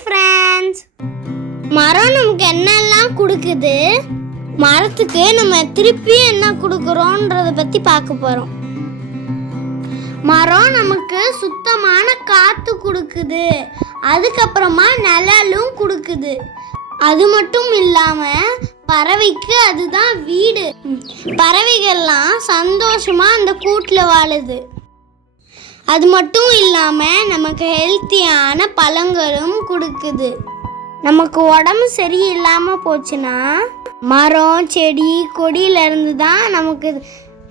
Friends, மரம் நமக்கு என்னெல்லாம் கொடுக்குது, மரத்துக்கு நம்ம திருப்பி என்ன கொடுக்குறோன்றத பற்றி பார்க்க போகிறோம். மரம் நமக்கு சுத்தமான காற்று கொடுக்குது, அதுக்கப்புறமா நிழலும் கொடுக்குது. அது மட்டும் இல்லாமல் பறவைக்கு அதுதான் வீடு. பறவைகள்லாம் சந்தோஷமாக அந்த கூட்டில் வாழுது. அது மட்டும் இல்லாமல் நமக்கு ஹெல்த்தியான பழங்களும் கொடுக்குது. நமக்கு உடம்பு சரியில்லாமல் போச்சுன்னா மரம் செடி கொடியிலேருந்து தான் நமக்கு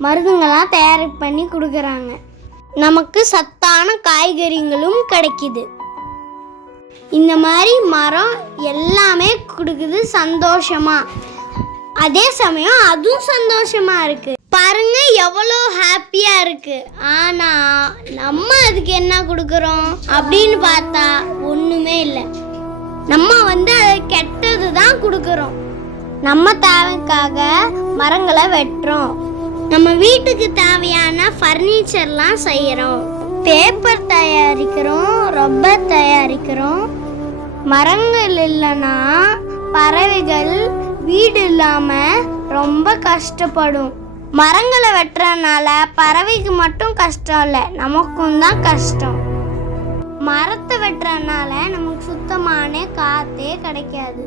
மருந்துங்கள்லாம் தயார் பண்ணி கொடுக்குறாங்க. நமக்கு சத்தான காய்கறிகளும் கிடைக்குது. இந்த மாதிரி மரம் எல்லாமே கொடுக்குது சந்தோஷமா. அதே சமயம் அதுவும் சந்தோஷமா இருக்கு. பாருங்க எவ்வளோ ஹாப்பியா இருக்கு. ஆனா நம்ம அதுக்கு என்ன கொடுக்குறோம் அப்படின்னு பார்த்தா ஒண்ணுமே இல்லை. நம்ம அதை கெட்டது தான் கொடுக்குறோம். நம்ம தேவைக்காக மரங்களை வெட்டுறோம். நம்ம வீட்டுக்கு தேவையான ஃபர்னிச்சர்லாம் செய்கிறோம். பேப்பர் தயாரிக்கிறோம், ரப்பர் தயாரிக்கிறோம். மரங்கள் இல்லைன்னா பறவைகள் வீடு இல்லாமல் ரொம்ப கஷ்டப்படும். மரங்களை வெட்டுறதுனால பறவைக்கு மட்டும் கஷ்டம் இல்லை, நமக்கும் தான் கஷ்டம். மரத்தை வெட்டுறதுனால நமக்கு சுத்தமான காற்றே கிடைக்காது.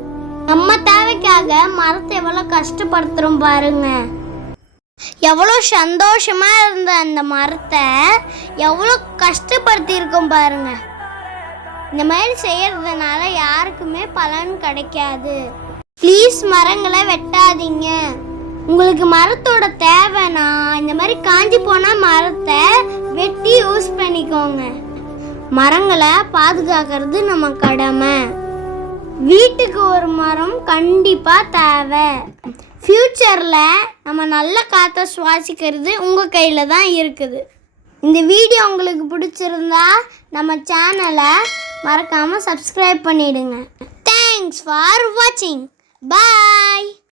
நம்ம தேவைக்காக மரத்தை எவ்வளோ கஷ்டப்படுத்துகிறோம் பாருங்க. எவ்வளோ சந்தோஷமாக இருந்த அந்த மரத்தை எவ்வளோ கஷ்டப்படுத்தியிருக்கோம் பாருங்க. இந்த மாதிரி செய்யறதுனால யாருக்குமே பலன் கிடைக்காது. ப்ளீஸ் மரங்களை வெட்டாதீங்க. உங்களுக்கு மரத்தோட தேவைன்னா இந்த மாதிரி காஞ்சி போனால் மரத்தை வெட்டி யூஸ் பண்ணிக்கோங்க. மரங்களை பாதுகாக்கிறது நம்ம கடமை. வீட்டுக்கு ஒரு மரம் கண்டிப்பாக தேவை. ஃப்யூச்சரில் நம்ம நல்ல காற்றை சுவாசிக்கிறது உங்கள் கையில் தான் இருக்குது. இந்த வீடியோ உங்களுக்கு பிடிச்சிருந்தா நம்ம சேனலை மறக்காமல் சப்ஸ்கிரைப் பண்ணிடுங்க. தேங்க்ஸ் ஃபார் வாட்சிங். பாய்.